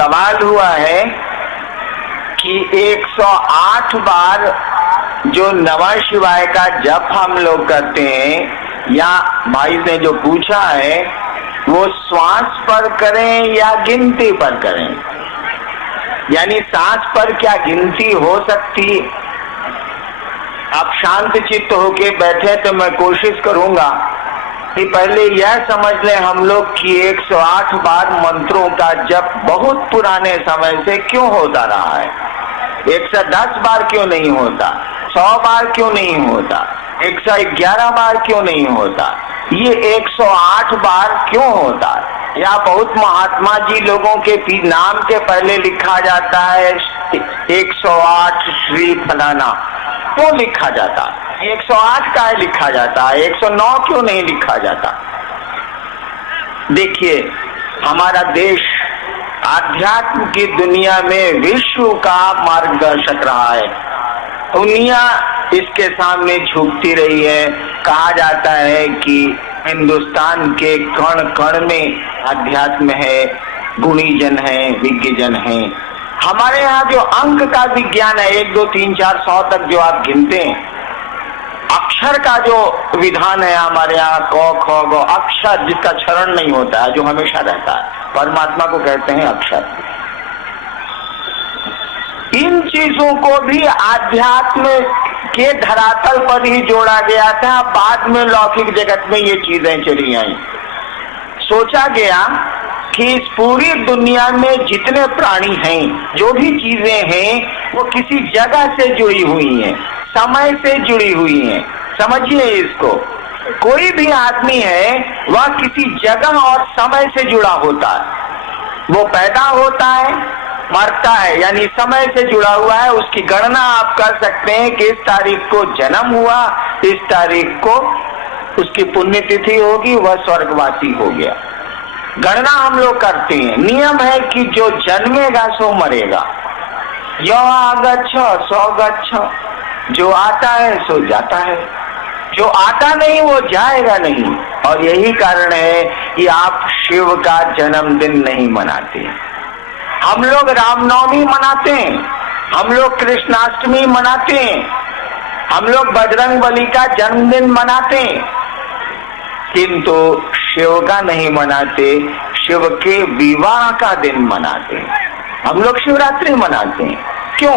सवाल हुआ है कि 108 बार जो नमः शिवाय का जप हम लोग करते हैं, या भाई ने जो पूछा है वो श्वास पर करें या गिनती पर करें, यानी सांस पर क्या गिनती हो सकती? आप शांत चित्त होके बैठे तो मैं कोशिश करूंगा कि पहले यह समझ लें हम लोग कि 108 बार मंत्रों का जप बहुत पुराने समय से क्यों होता रहा है। 110 बार क्यों नहीं होता, 100 बार क्यों नहीं होता, 111 बार क्यों नहीं होता, ये 108 बार क्यों होता? या बहुत महात्मा जी लोगों के नाम के पहले लिखा जाता है 108 श्री फलाना, क्यों लिखा जाता? 108 का लिखा जाता है, 109 क्यों नहीं लिखा जाता? देखिए, हमारा देश आध्यात्म की दुनिया में विश्व का मार्गदर्शक रहा है। दुनिया इसके सामने झुकती रही है। कहा जाता है कि हिंदुस्तान के कण कण में अध्यात्म है, गुणीजन है, विज्ञजन है। हमारे यहाँ जो अंक का विज्ञान है, 1 2 3 4 100 तक जो आप गिनते हैं, अक्षर का जो विधान है हमारे यहाँ, क ख ग, अक्षर जिसका क्षरण नहीं होता है, जो हमेशा रहता है, परमात्मा को कहते हैं अक्षर। इन चीजों को भी आध्यात्म के धरातल पर ही जोड़ा गया था। बाद में लौकिक जगत में ये चीजें चली आई। सोचा गया कि इस पूरी दुनिया में जितने प्राणी हैं, जो भी चीजें हैं, वो किसी जगह से जुड़ी हुई हैं, समय से जुड़ी हुई हैं। समझिए इसको, कोई भी आदमी है वह किसी जगह और समय से जुड़ा होता है। वो पैदा होता है, मरता है, यानी समय से जुड़ा हुआ है। उसकी गणना आप कर सकते हैं कि इस तारीख को जन्म हुआ, इस तारीख को उसकी पुण्यतिथि होगी, वह स्वर्गवासी हो गया। गणना हम लोग करते हैं। नियम है कि जो जन्मेगा सो मरेगा। यो आगच्छ सो गच्छ, जो आता है सो जाता है, जो आता नहीं वो जाएगा नहीं। और यही कारण है कि आप शिव का जन्मदिन नहीं मनाते। हम लोग रामनवमी मनाते हैं, हम लोग कृष्णाष्टमी मनाते हैं, हम लोग बजरंगबली का जन्मदिन मनाते हैं, किंतु शिव का नहीं मनाते। शिव के विवाह का दिन मनाते हैं। हम लोग शिवरात्रि मनाते हैं। क्यों?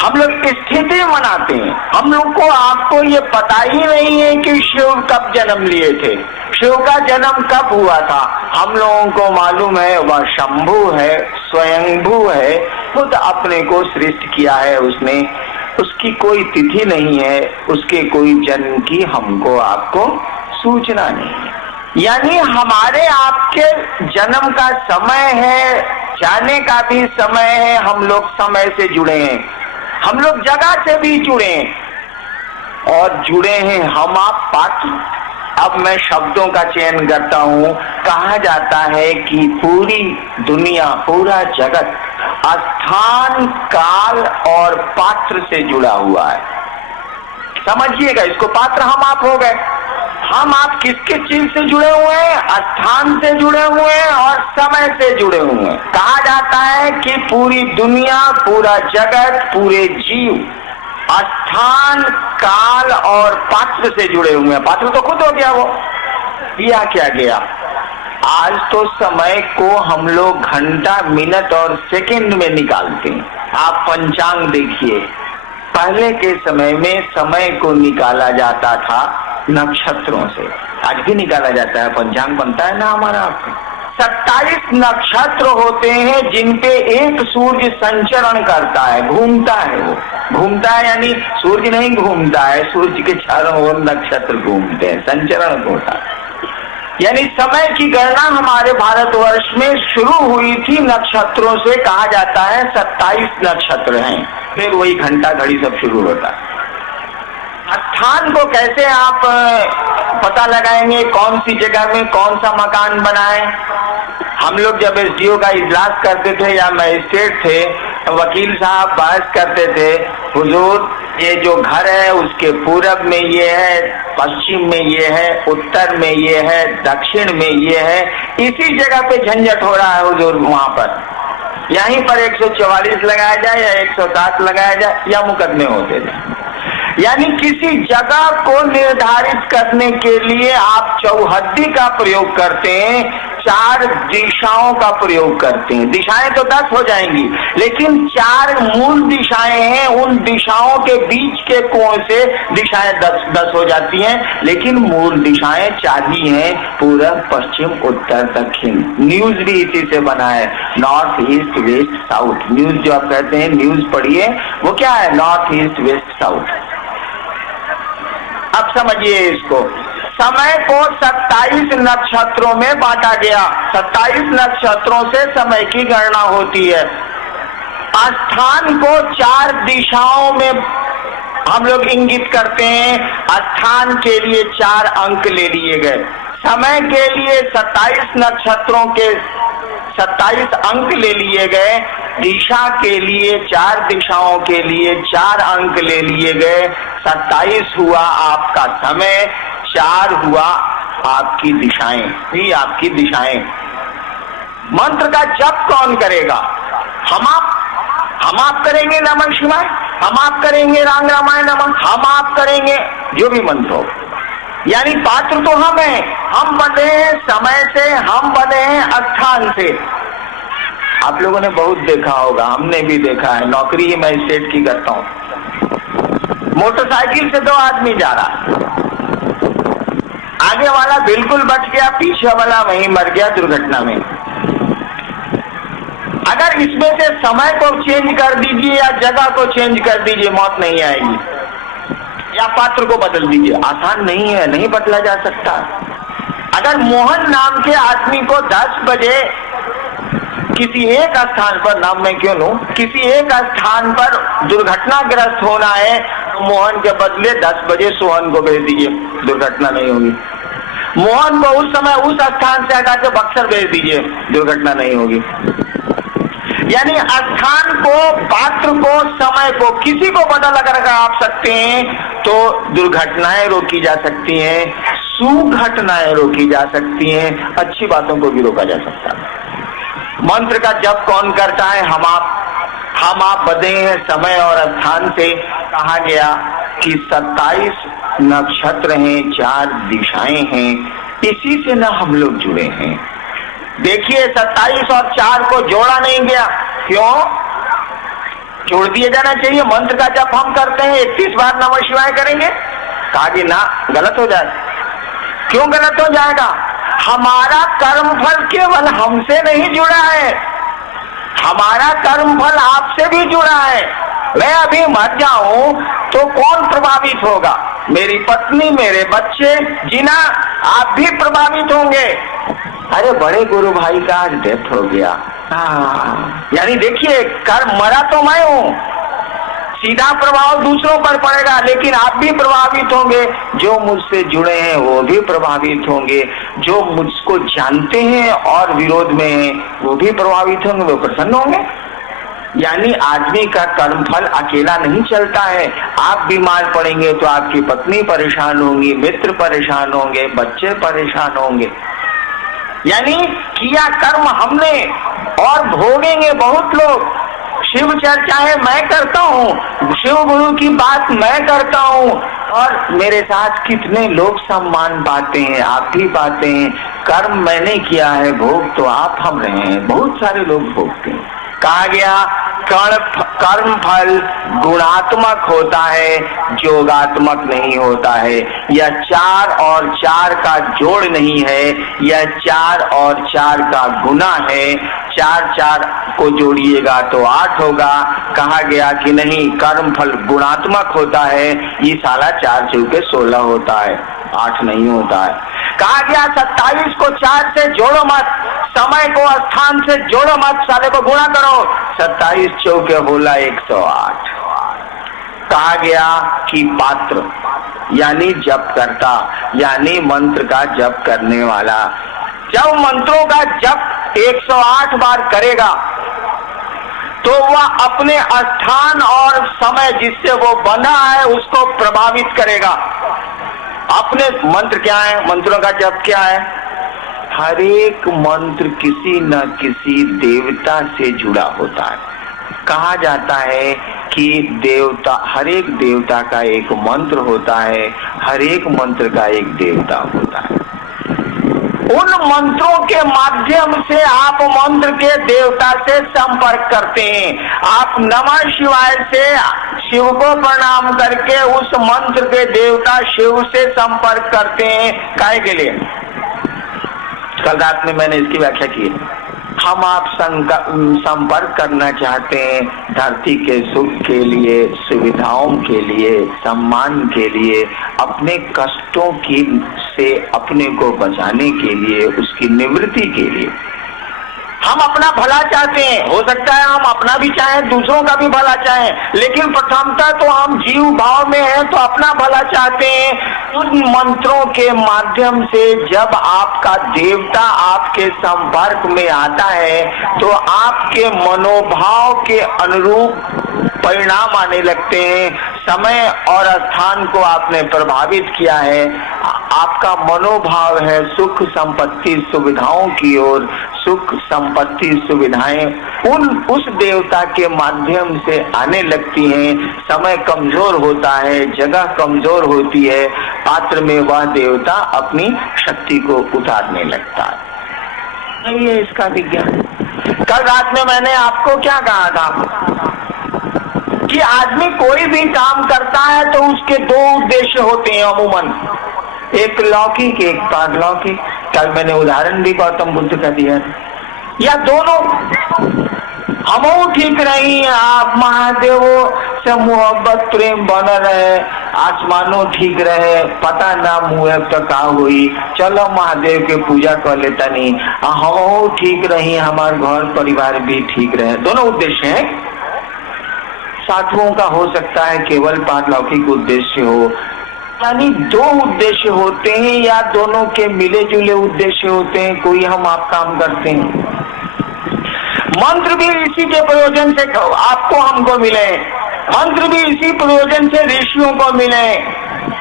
हम लोग स्थिति मनाते हैं। हम लोग को, आपको ये पता ही नहीं है कि शिव कब जन्म लिए थे, शिव का जन्म कब हुआ था। हम लोगों को मालूम है वह शंभु है, स्वयंभू है, खुद अपने को सृष्टि किया है उसने। उसकी कोई तिथि नहीं है, उसके कोई जन्म की हमको आपको सूचना नहीं है। यानी हमारे आपके जन्म का समय है, जाने का भी समय है। हम लोग समय से जुड़े हैं, हम लोग जगह से भी जुड़े हैं और जुड़े हैं हम आप पात्र। अब मैं शब्दों का चयन करता हूँ। कहा जाता है कि पूरी दुनिया, पूरा जगत स्थान, काल और पात्र से जुड़ा हुआ है। समझिएगा इसको, पात्र हम आप हो गए। हम आप किस किस चीज से जुड़े हुए हैं? स्थान से जुड़े हुए हैं और समय से जुड़े हुए हैं। कहा जाता है कि पूरी दुनिया, पूरा जगत, पूरे जीव स्थान, काल और पात्र से जुड़े हुए हैं। पात्र तो खुद हो गया वो। किया क्या गया? आज तो समय को हम लोग घंटा, मिनट और सेकंड में निकालते हैं। आप पंचांग देखिए, पहले के समय में समय को निकाला जाता था नक्षत्रों से। आज भी निकाला जाता है, पंचांग बनता है ना हमारा। 27 नक्षत्र होते हैं जिनपे एक सूर्य संचरण करता है, घूमता है। वो घूमता है यानी सूर्य नहीं घूमता है, सूर्य के चारों ओर नक्षत्र घूमते हैं, संचरण होता है। यानी समय की गणना हमारे भारतवर्ष में शुरू हुई थी नक्षत्रों से। कहा जाता है 27 नक्षत्र हैं, फिर वही घंटा घड़ी सब शुरू होता है। स्थान को कैसे आप पता लगाएंगे, कौन सी जगह में कौन सा मकान बनाए? हम लोग जब एसडीओ का इजलास करते थे या मजिस्ट्रेट थे, वकील साहब बहस करते थे, हुजूर ये जो घर है उसके पूरब में ये है, पश्चिम में ये है, उत्तर में ये है, दक्षिण में ये है, इसी जगह पे झंझट हो रहा है हुजूर वहां पर। यहीं पर 144 लगाया जाए या 107 लगाया जाए या मुकदमे होते जाए। यानी किसी जगह को निर्धारित करने के लिए आप चौहद्दी का प्रयोग करते हैं, 4 दिशाओं का प्रयोग करते हैं। दिशाएं तो 10 हो जाएंगी, लेकिन 4 मूल दिशाएं हैं, उन दिशाओं के बीच के कोण से दिशाएं 10 हो जाती हैं, लेकिन मूल दिशाएं 4 ही हैं, पूरब, पश्चिम, उत्तर, दक्षिण। न्यूज भी इसी से बना है, north, east, west, south. News जो आप कहते हैं, न्यूज पढ़िए, वो क्या है? North, east, west, south. अब समझिए इसको। समय को 27 नक्षत्रों में बांटा गया। 27 नक्षत्रों से समय की गणना होती है। स्थान को 4 दिशाओं में हम लोग इंगित करते हैं। स्थान के लिए 4 अंक ले लिए गए। समय के लिए 27 नक्षत्रों के 27 अंक ले लिए गए। दिशा के लिए 4 दिशाओं के लिए 4 अंक ले लिए गए। 27 हुआ आपका समय, 4 हुआ आपकी दिशाएं, ही आपकी दिशाएं। मंत्र का जप कौन करेगा? हम आप करेंगे नमः शिवाय, हम आप करेंगे राम रामायण नमः, हम आप करेंगे जो भी मंत्र हो। यानी पात्र तो हम हैं, हम बने हैं समय से, हम बने हैं स्थान से। आप लोगों ने बहुत देखा होगा, हमने भी देखा है, नौकरी ही मैं स्टेट की करता हूं। मोटरसाइकिल से 2 आदमी जा रहा, आगे वाला बिल्कुल बच गया, पीछे वाला वहीं मर गया दुर्घटना में। अगर इसमें से समय को चेंज कर दीजिए या जगह को चेंज कर दीजिए, मौत नहीं आएगी। या पात्र को बदल दीजिए, आसान नहीं है, नहीं बदला जा सकता। अगर मोहन नाम के आदमी को 10 बजे किसी एक स्थान पर, नाम मैं क्यों लूं, किसी एक स्थान पर दुर्घटनाग्रस्त होना है, तो मोहन के बदले 10 बजे सोहन को भेज दीजिए, दुर्घटना नहीं होगी। मोहन को उस समय उस स्थान से हटा के बक्सर भेज दीजिए, दुर्घटना नहीं होगी। यानी स्थान को, पात्र को, समय को, किसी को बदल अगर आप सकते हैं तो दुर्घटनाएं रोकी जा सकती हैं, सुघटनाएं रोकी जा सकती हैं, अच्छी बातों को भी रोका जा सकता है। मंत्र का जप कौन करता है? हम आप बंधे हैं समय और स्थान से। कहा गया कि 27 नक्षत्र हैं, 4 दिशाएं हैं, इसी से ना हम लोग जुड़े हैं। देखिए 27 और 4 को जोड़ा नहीं गया, क्यों? जोड़ दिए जाना चाहिए। मंत्र का जप हम करते हैं, 31 बार नमः शिवाय करेंगे, कहा कि ना, गलत हो जाए। क्यों गलत हो जाएगा? हमारा कर्मफल केवल हमसे नहीं जुड़ा है, हमारा कर्मफल आपसे भी जुड़ा है। मैं अभी मर जाऊं तो कौन प्रभावित होगा? मेरी पत्नी, मेरे बच्चे, जीना आप भी प्रभावित होंगे। अरे बड़े गुरु भाई का आज डेथ हो गया, यानी देखिए कर्म, मरा तो मैं हूं, सीधा प्रभाव दूसरों पर पड़ेगा, लेकिन आप भी प्रभावित होंगे। जो मुझसे जुड़े हैं वो भी प्रभावित होंगे, जो मुझको जानते हैं और विरोध में हैं वो भी प्रभावित होंगे, वो प्रसन्न होंगे। यानी आदमी का कर्मफल अकेला नहीं चलता है। आप बीमार पड़ेंगे तो आपकी पत्नी परेशान होंगी, मित्र परेशान होंगे, बच्चे परेशान होंगे। यानी किया कर्म हमने और भोगेंगे बहुत लोग। शिव चर्चाएं मैं करता हूँ, शिव गुरु की बात मैं करता हूँ, और मेरे साथ कितने लोग सम्मान पाते हैं, आप भी पाते हैं। कर्म मैंने किया है, भोग तो आप हम रहे हैं, बहुत सारे लोग भोगते हैं। कहा गया कर्म फल गुणात्मक होता है, योगात्मक नहीं होता है। यह 4 और 4 का जोड़ नहीं है, यह 4 और 4 का गुना है। 4 को जोड़िएगा तो 8 होगा। कहा गया कि नहीं, कर्म फल गुणात्मक होता है, ये साला 4 चौके 16 होता है, 8 नहीं होता है। कहा गया 27 को 4 से जोड़ो मत, समय को स्थान से जोड़ो मत, साले को गुणा करो, 27 चौके होला 108। कहा गया कि पात्र यानी जप करता, यानी मंत्र का जप करने वाला, जब मंत्रों का जप 108 बार करेगा तो वह अपने स्थान और समय जिससे वो बंधा है उसको प्रभावित करेगा। अपने मंत्र क्या है? मंत्रों का जप क्या है? हर एक मंत्र किसी न किसी देवता से जुड़ा होता है। कहा जाता है कि देवता, हर एक देवता का एक मंत्र होता है, हर एक मंत्र का एक देवता होता है। उन मंत्रों के माध्यम से आप मंत्र के देवता से संपर्क करते हैं। आप नमः शिवाय से शिव को प्रणाम करके उस मंत्र के देवता शिव से संपर्क करते हैं। काहे के लिए? कल रात में मैंने इसकी व्याख्या की। हम आप संपर्क करना चाहते हैं धरती के सुख के लिए, सुविधाओं के लिए, सम्मान के लिए, अपने कष्टों की से अपने को बचाने के लिए, उसकी निवृत्ति के लिए। हम अपना भला चाहते हैं। हो सकता है हम अपना भी चाहें, दूसरों का भी भला चाहें, लेकिन प्रथमतः तो हम जीव भाव में हैं, तो अपना भला चाहते हैं। उन मंत्रों के माध्यम से जब आपका देवता आपके संपर्क में आता है तो आपके मनोभाव के अनुरूप परिणाम आने लगते हैं। समय और स्थान को आपने प्रभावित किया है, आपका मनोभाव है सुख संपत्ति सुविधाओं की ओर। सुख संपत्ति सुविधाएं उस देवता के माध्यम से आने लगती हैं। समय कमजोर होता है, जगह कमजोर होती है, पात्र में वह देवता अपनी शक्ति को उतारने लगता है। ये इसका विज्ञान। कल रात में मैंने आपको क्या कहा था कि आदमी कोई भी काम करता है तो उसके दो उद्देश्य होते हैं अमूमन, एक लौकिक एक पारलौकिक। कल मैंने उदाहरण भी गौतम बुद्ध का दिया, या दोनों। हम ठीक रही, आप महादेवों से मोहब्बत प्रेम बन रहे, आसमानों ठीक रहे, पता ना मुँह तो का हुई, चलो महादेव के पूजा कर लेता नहीं, हम ठीक रही, हमारे घर परिवार भी ठीक रहे। दोनों उद्देश्य हैं। साधुओं का हो सकता है केवल पारलौकिक उद्देश्य हो, यानी दो उद्देश्य होते हैं या दोनों के मिले जुले उद्देश्य होते हैं। कोई हम आप काम करते हैं, मंत्र भी इसी के प्रयोजन से आपको हमको मिले, मंत्र भी इसी प्रयोजन से ऋषियों को मिले।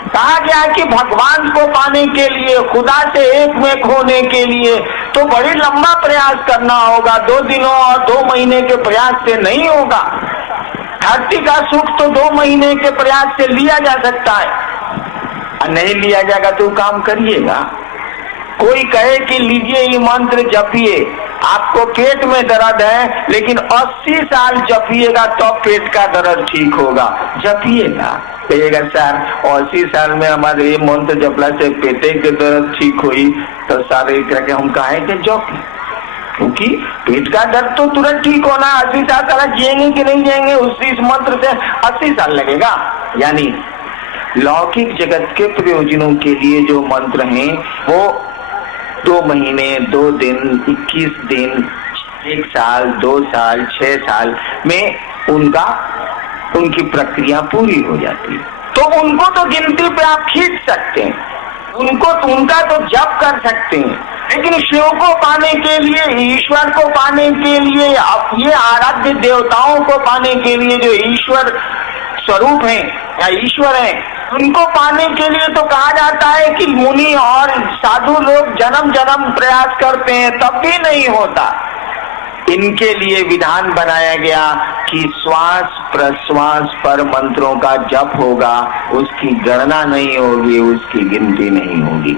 कहा गया कि भगवान को पाने के लिए, खुदा से एक में होने के लिए तो बड़ी लंबा प्रयास करना होगा। 2 दिनों और 2 महीने के प्रयास से नहीं होगा। धरती का सुख तो 2 महीने के प्रयास से लिया जा सकता है, नहीं लिया जाएगा तो काम करिएगा। कोई कहे कि लीजिए ये मंत्र जपिए, आपको पेट में दर्द है लेकिन 80 साल जपिएगा तो पेट का दर्द ठीक होगा, जपिएगा। कहिएगा सर 80 साल में हमारे ये मंत्र जपला से पेटे के दर्द ठीक हुई, तो सारे करके हम कहे कि जप, क्योंकि पेट का दर्द तो तुरंत ठीक होना। 80 साल तक जिएंगे कि नहीं जिएंगे, उस मंत्र से 80 साल लगेगा। यानी लौकिक जगत के प्रयोजनों के लिए जो मंत्र हैं वो 2 महीने, 2 दिन, 21 दिन, 1 साल, 2 साल, 6 साल में उनकी प्रक्रिया पूरी हो जाती है। तो उनको तो गिनती पे आप खींच सकते हैं, उनका तो जप कर सकते हैं, लेकिन शिव को पाने के लिए, ईश्वर को पाने के लिए, ये आराध्य देवताओं को पाने के लिए जो ईश्वर स्वरूप है या ईश्वर है, उनको पाने के लिए तो कहा जाता है कि मुनि और साधु लोग जन्म जन्म प्रयास करते हैं, तब भी नहीं होता। इनके लिए विधान बनाया गया कि श्वास प्रश्वास पर मंत्रों का जप होगा, उसकी गणना नहीं होगी, उसकी गिनती नहीं होगी।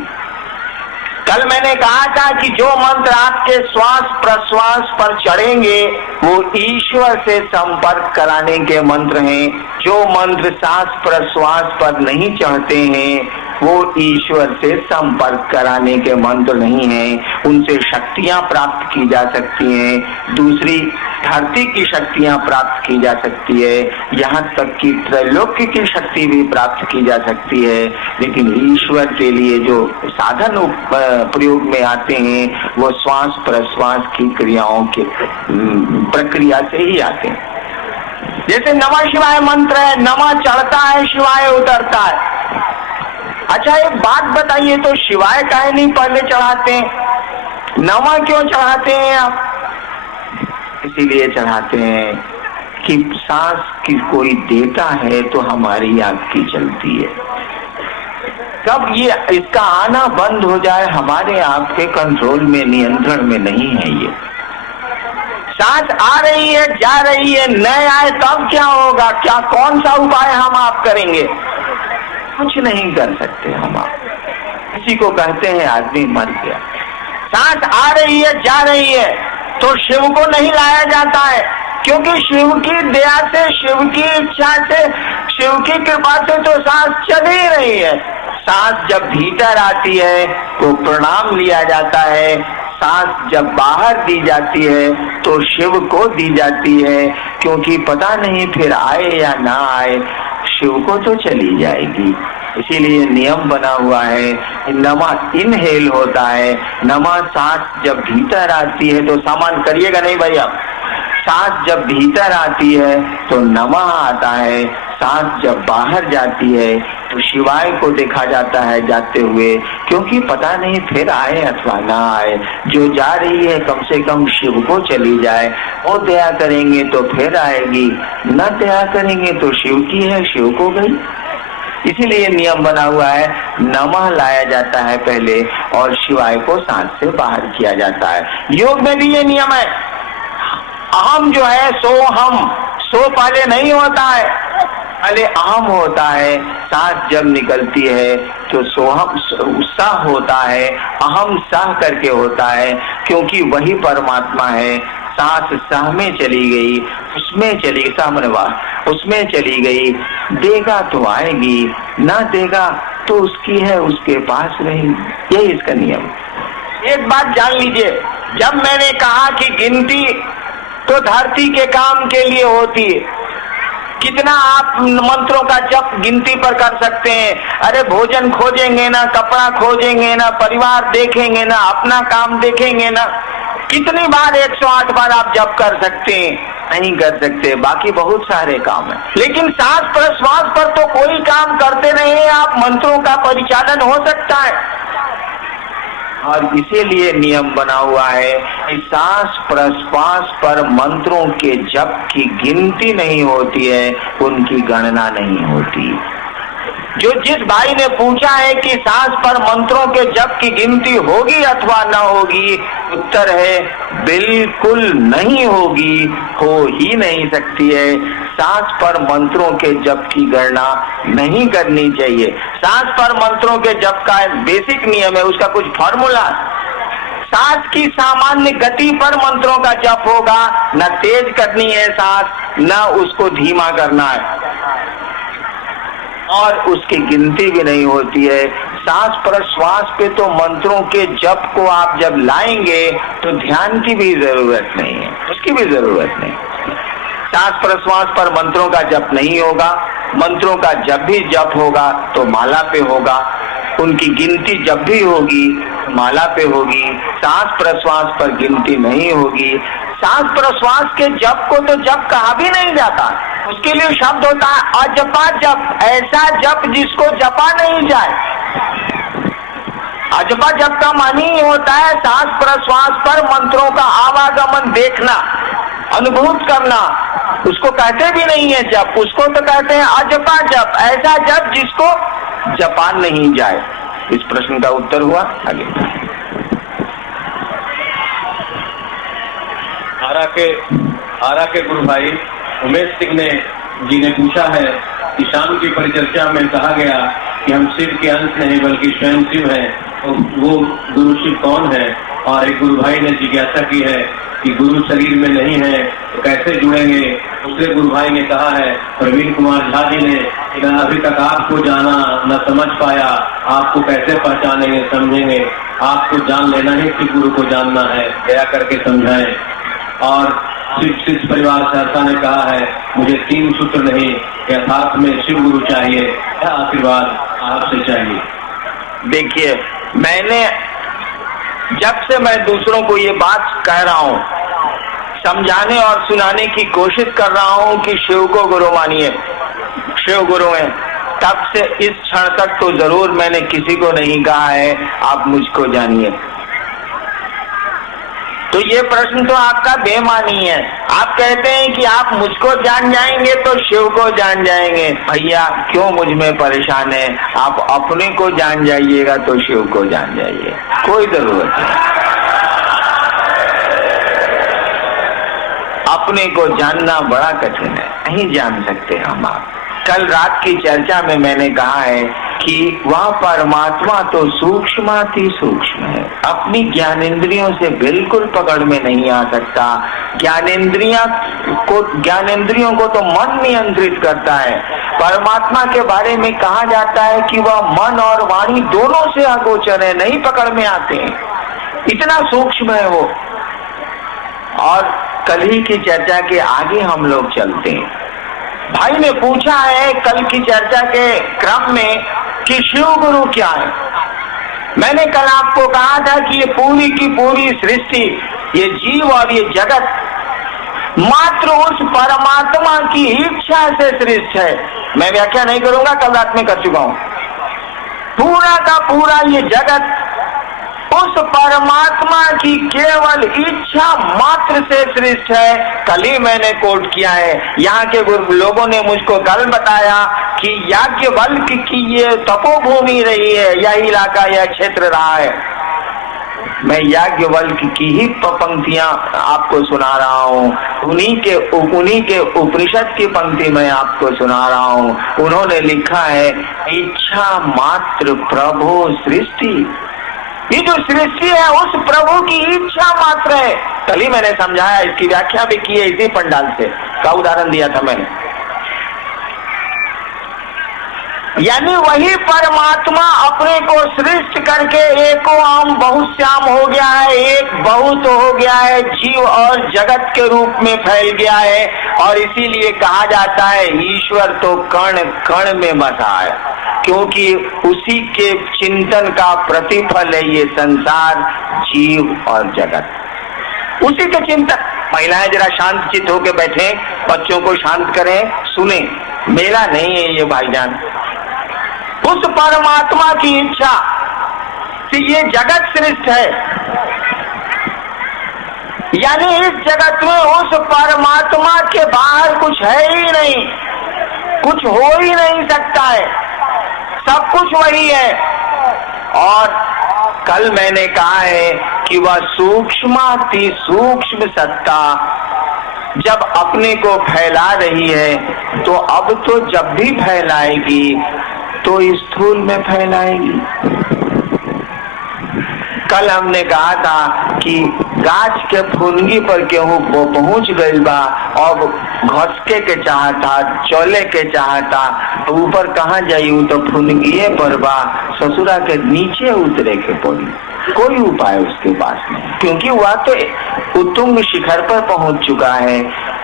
कल मैंने कहा था कि जो मंत्र आपके श्वास प्रश्वास पर चढ़ेंगे वो ईश्वर से संपर्क कराने के मंत्र हैं। जो मंत्र सांस प्रश्वास पर नहीं चढ़ते हैं वो ईश्वर से संपर्क कराने के मंत्र नहीं हैं। उनसे शक्तियां प्राप्त की जा सकती हैं, दूसरी धरती की शक्तियां प्राप्त की जा सकती है, यहाँ तक कि त्रैलोक्य की शक्ति भी प्राप्त की जा सकती है। लेकिन ईश्वर के लिए जो साधन प्रयोग में आते हैं वो श्वास प्रश्वास की क्रियाओं के प्रक्रिया से ही आते हैं। जैसे नमः शिवाय मंत्र है, नमः चढ़ता है, शिवाय उतरता है। अच्छा एक बात बताइए, तो शिवाय काहे नहीं पहले चढ़ाते हैं, नमः क्यों चढ़ाते हैं आप? इसीलिए चढ़ाते हैं कि सांस की कोई देता है तो हमारी आपकी चलती है। कब ये इसका आना बंद हो जाए, हमारे आपके कंट्रोल में, नियंत्रण में नहीं है। ये सांस आ रही है, जा रही है, न आए तब क्या होगा? क्या कौन सा उपाय हम आप करेंगे? कुछ नहीं कर सकते हम आप। किसी को कहते हैं आदमी मर गया, सांस आ रही है, जा रही है, तो शिव को नहीं लाया जाता है, क्योंकि शिव की दया से, शिव की इच्छा से, शिव की कृपा से तो सांस चल ही रही है। सांस जब भीतर आती है तो प्रणाम लिया जाता है, सांस जब बाहर दी जाती है तो शिव को दी जाती है, क्योंकि पता नहीं फिर आए या ना आए, शिव को तो चली जाएगी। इसीलिए नियम बना हुआ है, नमः इनहेल होता है, नमः सांस जब भीतर आती है तो सामान करिएगा नहीं भाई आप, सांस जब भीतर आती है तो नमः आता है, सांस जब बाहर जाती है तो शिवाय को देखा जाता है जाते हुए, क्योंकि पता नहीं फिर आए अथवा ना आए। जो जा रही है कम से कम शिव को चली जाए, वो दया करेंगे तो फिर आएगी, न दया करेंगे तो शिव की है, शिव को गई। इसीलिए नियम बना हुआ है, नमः लाया जाता है पहले और शिवाय को सांस से बाहर किया जाता है। योग में भी ये नियम है, अहम जो है सो हम, सो पहले नहीं होता है, पहले अहम होता है। सांस जब निकलती है तो सोहम सह होता है, अहम सह करके होता है, क्योंकि वही परमात्मा है। सांस सह में चली गई, उसमें चली गई, सामने उसमें चली गई, देगा तो आएगी, ना देगा तो उसकी है, उसके पास रहेगी। यही इसका नियम। एक बात जान लीजिए, जब मैंने कहा कि गिनती तो धरती के काम के लिए होती है, कितना आप मंत्रों का जप गिनती पर कर सकते हैं? अरे भोजन खोजेंगे ना, कपड़ा खोजेंगे ना, परिवार देखेंगे ना, अपना काम देखेंगे ना, कितनी बार 108 बार आप जप कर सकते हैं? नहीं कर सकते। बाकी बहुत सारे काम है, लेकिन सांस प्रश्वास पर तो कोई काम करते नहीं आप, मंत्रों का परिचालन हो सकता है। और इसीलिए नियम बना हुआ है कि सांस प्रश्वास पर मंत्रों के जप की गिनती नहीं होती है, उनकी गणना नहीं होती। जो जिस भाई ने पूछा है कि सांस पर मंत्रों के जप की गिनती होगी अथवा न होगी, उत्तर है बिल्कुल नहीं होगी, हो ही नहीं सकती है। सांस पर मंत्रों के जप की गणना नहीं करनी चाहिए। सांस पर मंत्रों के जप का बेसिक नियम है, उसका कुछ फॉर्मूला, सांस की सामान्य गति पर मंत्रों का जप होगा, न तेज करनी है सांस, न उसको धीमा करना है, और उसकी गिनती भी नहीं होती है। सांस प्रश्वास पे तो मंत्रों के जप को आप जब लाएंगे तो ध्यान की भी जरूरत नहीं है, उसकी भी जरूरत नहीं। सांस प्रश्वास पर मंत्रों का जप नहीं होगा, मंत्रों का जब भी जप होगा तो माला पे होगा, उनकी गिनती जब भी होगी माला पे होगी, सांस प्रश्वास पर गिनती नहीं होगी। सांस प्रश्वास के जप को तो जप कहा भी नहीं जाता, उसके लिए शब्द होता है अजपा जप, ऐसा जप जिसको जपा नहीं जाए। अजपा जप का मानी ही होता है सांस प्रश्वास पर मंत्रों का आवागमन देखना, अनुभूत करना, उसको कहते भी नहीं है जप, उसको तो कहते हैं अजपा जप, ऐसा जप जिसको जपा नहीं जाए। इस प्रश्न का उत्तर हुआ। आगे आरा के गुरु भाई उमेश सिंह जी ने पूछा है कि शाम की परिचर्चा में कहा गया कि हम शिव के अंश नहीं बल्कि स्वयं शिव हैं, तो वो गुरु शिव कौन है? और एक गुरु भाई ने जिज्ञासा की है कि गुरु शरीर में नहीं है तो कैसे जुड़ेंगे? दूसरे गुरु भाई ने कहा है, प्रवीण कुमार झा जी ने, न अभी तक आपको जाना न समझ पाया, आपको कैसे पहचानेंगे समझेंगे? आपको जान लेना ही शिव गुरु को जानना है, दया करके समझाएं। और शिव परिवार सहरसा ने कहा है, मुझे 3 सूत्र नहीं, यथार्थ में शिव गुरु चाहिए, आशीर्वाद आपसे चाहिए। देखिए, मैंने जब से मैं दूसरों को ये बात कह रहा हूँ, समझाने और सुनाने की कोशिश कर रहा हूँ कि शिव को गुरु मानिए, शिव गुरु है, तब से इस क्षण तक तो जरूर मैंने किसी को नहीं कहा है आप मुझको जानिए। तो ये प्रश्न तो आपका बेमानी है। आप कहते हैं कि आप मुझको जान जाएंगे तो शिव को जान जाएंगे। भैया क्यों मुझ में परेशान है? आप अपने को जान जाइएगा तो शिव को जान जाइए, कोई जरूरत नहीं। अपने को जानना बड़ा कठिन है, नहीं जान सकते हम आप। कल रात की चर्चा में मैंने कहा है कि वह परमात्मा तो सूक्ष्माति सूक्ष्म है, अपनी ज्ञानेंद्रियों से बिल्कुल पकड़ में नहीं आ सकता। ज्ञानेंद्रियों को तो मन नियंत्रित करता है। परमात्मा के बारे में कहा जाता है कि वह मन और वाणी दोनों से अगोचर है, नहीं पकड़ में आते हैं, इतना सूक्ष्म है वो। और कल ही की चर्चा के आगे हम लोग चलते हैं। भाई ने पूछा है कल की चर्चा के क्रम में कि शिव गुरु क्या है। मैंने कल आपको कहा था कि ये पूरी की पूरी सृष्टि, ये जीव और ये जगत मात्र उस परमात्मा की इच्छा से सृष्टि है। मैं व्याख्या नहीं करूंगा, कल रात में कर चुका हूं। पूरा का पूरा ये जगत उस परमात्मा की केवल इच्छा मात्र से सृष्टि है। कल ही मैंने कोट किया है, यहाँ के लोगों ने मुझको कल बताया कि याज्ञवल्क्य की ये तपोभूमि रही है, यह इलाका, यह क्षेत्र रहा है। मैं याज्ञवल्क्य की ही पंक्तियां आपको सुना रहा हूँ, उन्हीं के उपनिषद की पंक्ति मैं आपको सुना रहा हूँ। उन्होंने लिखा है, इच्छा मात्र प्रभु सृष्टि। ये जो सृष्टि है उस प्रभु की इच्छा मात्र है। कल ही मैंने समझाया, इसकी व्याख्या भी की है इसी पंडाल से, का उदाहरण दिया था मैंने। यानी वही परमात्मा अपने को सृष्ट करके एको आम बहुश्याम हो गया है, एक बहुत हो गया है, जीव और जगत के रूप में फैल गया है। और इसीलिए कहा जाता है ईश्वर तो कण कण में बसा है, क्योंकि उसी के चिंतन का प्रतिफल है ये संसार, जीव और जगत। उसी के चिंतन। महिलाएं जरा शांत चित्त होकर बैठे, बच्चों को शांत करें, सुने। मेरा नहीं है ये भाईजान, उस परमात्मा की इच्छा से ये जगत सृष्ट है। यानी इस जगत में उस परमात्मा के बाहर कुछ है ही नहीं, कुछ हो ही नहीं सकता है, सब कुछ वही है। और कल मैंने कहा है कि वह सूक्ष्माति सूक्ष्म सत्ता जब अपने को फैला रही है, तो अब तो जब भी फैलाएगी तो स्थूल में फैलाएगी। कल हमने कहा था कि गाछ के फुनगी पर केहू वो पहुंच गई बा और घसके के चाहता, चले के चाहता, तो ऊपर कहाँ जाई? तो फुनगिए पर बा, ससुरा के नीचे उतरे के पड़ी। कोई उपाय उसके पास नहीं, क्योंकि वह तो उत्तुंग शिखर पर पहुंच चुका है,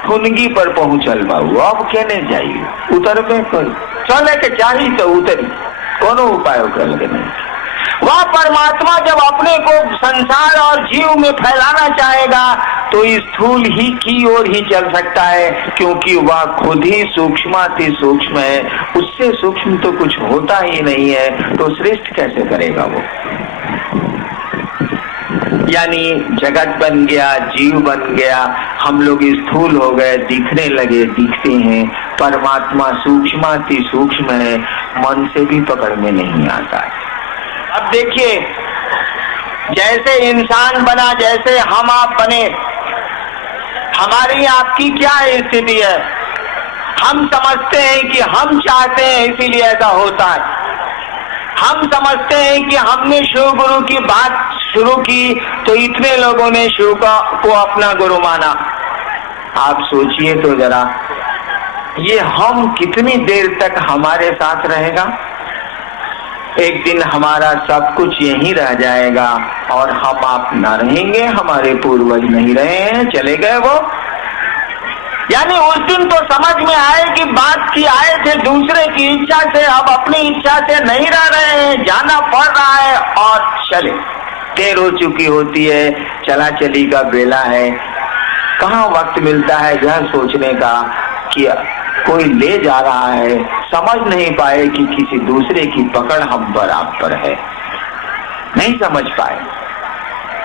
फुनगी पर पहुंचल बाबू, अब कहने जाइए उतर पे पर चले के चाहिए तो उतरी, कोनो उपाय कर नहीं। वह परमात्मा जब अपने को संसार और जीव में फैलाना चाहेगा तो स्थूल ही की ओर ही चल सकता है, क्योंकि वह खुद ही सूक्ष्माति सूक्ष्म है। उससे सूक्ष्म तो कुछ होता ही नहीं है, तो सृष्टि कैसे करेगा वो? यानी जगत बन गया, जीव बन गया, हम लोग स्थूल हो गए, दिखने लगे, दिखते हैं। परमात्मा सूक्ष्माति सूक्ष्म है, मन से भी पकड़ में नहीं आता है। अब देखिए, जैसे इंसान बना, जैसे हम आप बने, हमारी आपकी क्या स्थिति है? हम समझते हैं कि हम चाहते हैं इसीलिए ऐसा होता है। हम समझते हैं कि हमने शिव गुरु की बात शुरू की तो इतने लोगों ने शिव को अपना गुरु माना। आप सोचिए तो जरा, ये हम कितनी देर तक हमारे साथ रहेगा? एक दिन हमारा सब कुछ यहीं रह जाएगा और हम आप ना रहेंगे, हमारे पूर्वज नहीं रहे हैं, चले गए वो। यानी उस दिन तो समझ में आए कि बात की आए थे दूसरे की इच्छा से, अब अपनी इच्छा से नहीं रह रहे हैं, जाना पड़ रहा है और चले। देर हो चुकी होती है, चला चली का बेला है, कहाँ वक्त मिलता है यह सोचने का कि कोई ले जा रहा है, समझ नहीं पाए कि किसी दूसरे की पकड़ हम पर आप पर है, नहीं समझ पाए।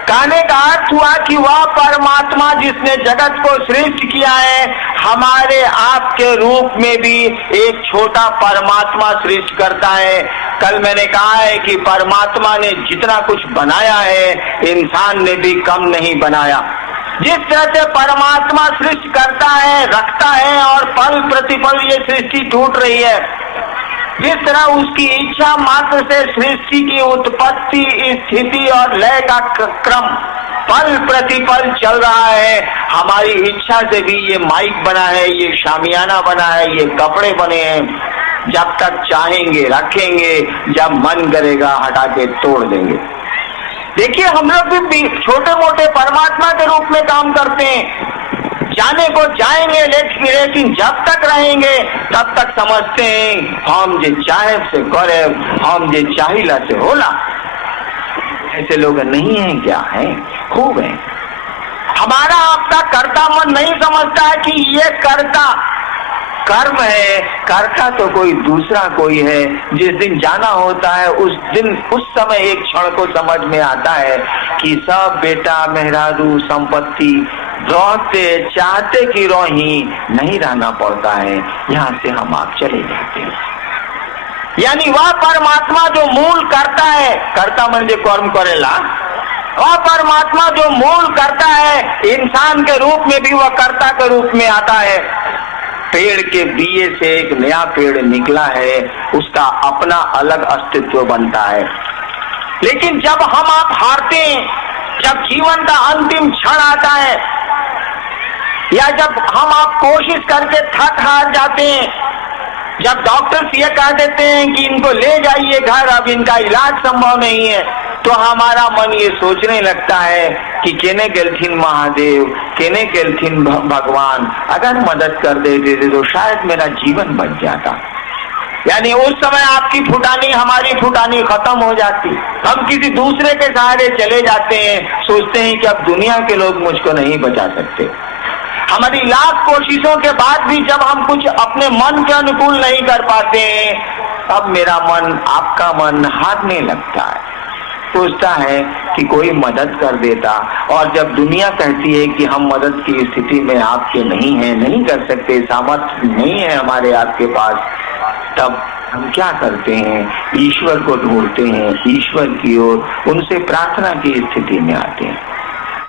कहने का अर्थ हुआ कि वह परमात्मा जिसने जगत को सृष्टि किया है, हमारे आपके रूप में भी एक छोटा परमात्मा सृष्टि करता है। कल मैंने कहा है कि परमात्मा ने जितना कुछ बनाया है, इंसान ने भी कम नहीं बनाया। जिस तरह से परमात्मा सृष्टि करता है, रखता है और पल प्रतिपल ये सृष्टि टूट रही है, जिस तरह उसकी इच्छा मात्र से सृष्टि की उत्पत्ति, स्थिति और लय का क्रम पल प्रतिपल चल रहा है, हमारी इच्छा से भी ये माइक बना है, ये शामियाना बना है, ये कपड़े बने हैं। जब तक चाहेंगे रखेंगे, जब मन करेगा हटा के तोड़ देंगे। देखिए, हम लोग भी छोटे मोटे परमात्मा के रूप में काम करते हैं। जाने को जाएंगे, लेकिन जब तक रहेंगे तब तक समझते हैं हम जे चाहे से करे, हम जे चाहिला से होला। ऐसे लोग नहीं हैं क्या? है, खूब है। हमारा आपका कर्ता मन नहीं समझता है कि ये कर्ता कर्म है, कर्ता तो कोई दूसरा कोई है। जिस दिन जाना होता है उस दिन, उस समय एक क्षण को समझ में आता है कि सब बेटा मेहरारू संपत्ति रहते चाहते कि रोही नहीं रहना पड़ता है, यहाँ से हम आप चले जाते हैं। यानी वह परमात्मा जो मूल करता है, कर्ता मन जो कर्म करेला, वह परमात्मा जो मूल करता है, इंसान के रूप में भी वह कर्ता के रूप में आता है। पेड़ के बीए से एक नया पेड़ निकला है, उसका अपना अलग अस्तित्व बनता है। लेकिन जब हम आप हारते हैं, जब जीवन का अंतिम क्षण आता है, या जब हम आप कोशिश करके थक हार जाते हैं, जब डॉक्टर्स ये कह देते हैं कि इनको ले जाइए घर, अब इनका इलाज संभव नहीं है, तो हमारा मन ये सोचने लगता है कि केने गेलथिन महादेव, केने गेलथिन भगवान, अगर मदद कर देते तो शायद मेरा जीवन बच जाता। यानी उस समय आपकी फुटानी, हमारी फुटानी खत्म हो जाती। हम किसी दूसरे के सहारे चले जाते हैं, सोचते हैं कि अब दुनिया के लोग मुझको नहीं बचा सकते। हमारी लाख कोशिशों के बाद भी जब हम कुछ अपने मन के अनुकूल नहीं कर पाते हैं, तब मेरा मन, आपका मन हारने लगता है, सोचता है कि कोई मदद कर देता। और जब दुनिया कहती है कि हम मदद की स्थिति में आपके नहीं हैं, नहीं कर सकते, सामर्थ्य नहीं है हमारे आपके पास, तब हम क्या करते हैं? ईश्वर को ढूंढते हैं, ईश्वर की ओर, उनसे प्रार्थना की स्थिति में आते हैं।